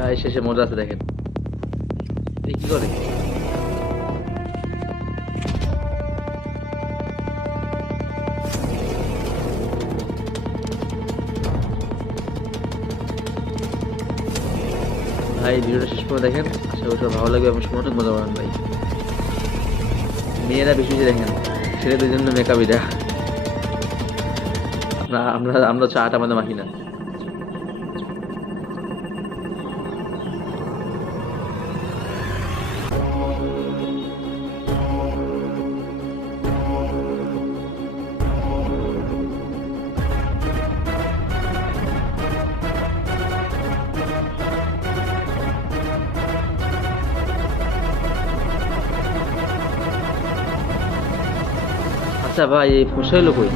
ভাই শেষে মজা আছে দেখেন। এই কি করে? ভাই ভিডিওটা শেষ করে দেখেন, আশা করি সবার ভালো লাগবে এবং সবাই অনেক মজা পাবেন ভাই। মেয়েরা বেশি বেশি দেখেন, ছেলেদের জন্য মেকআপ এটা। আমরা আমরা আমরা চাটা আমাদের মাখি না। আচ্ছা ভাই, এই ফসল কই?